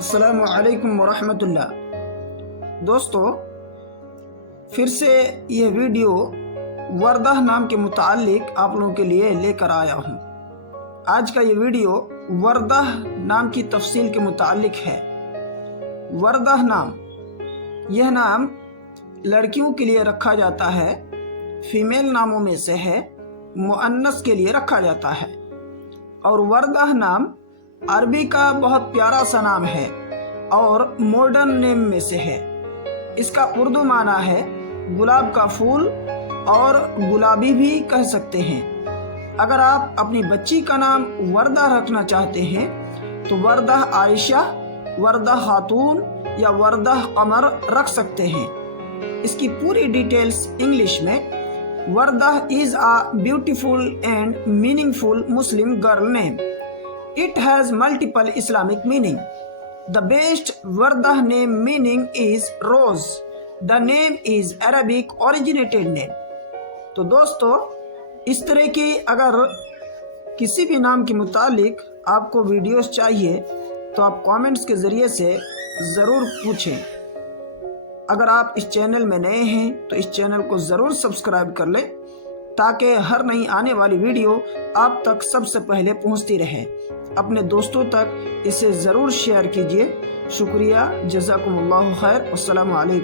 السلام علیکم ورحمۃ اللہ۔ دوستو، پھر سے یہ ویڈیو وردہ نام کے متعلق آپ لوگوں کے لیے لے کر آیا ہوں۔ آج کا یہ ویڈیو وردہ نام کی تفصیل کے متعلق ہے۔ وردہ نام، یہ نام لڑکیوں کے لیے رکھا جاتا ہے، فیمیل ناموں میں سے ہے، مؤنث کے لیے رکھا جاتا ہے۔ اور وردہ نام عربی کا بہت پیارا سا نام ہے اور ماڈرن نیم میں سے ہے۔ اس کا اردو معنی ہے گلاب کا پھول، اور گلابی بھی کہہ سکتے ہیں۔ اگر آپ اپنی بچی کا نام وردہ رکھنا چاہتے ہیں تو وردہ عائشہ، وردہ خاتون یا وردہ قمر رکھ سکتے ہیں۔ اس کی پوری ڈیٹیلز انگلش میں: Warda is a beautiful and meaningful Muslim girl name. It has multiple Islamic meaning. The best Wardah name meaning is rose. The name is Arabic originated name. تو دوستو، اس طرح کی اگر کسی بھی نام کے متعلق آپ کو ویڈیوز چاہیے تو آپ کامنٹس کے ذریعے سے ضرور پوچھیں۔ اگر آپ اس چینل میں نئے ہیں تو اس چینل کو ضرور سبسکرائب کر لیں تاکہ ہر نئی آنے والی ویڈیو آپ تک سب سے پہلے پہنچتی رہے۔ اپنے دوستوں تک اسے ضرور شیئر کیجیے۔ شکریہ، جزاکم اللہ خیر، السلام علیکم۔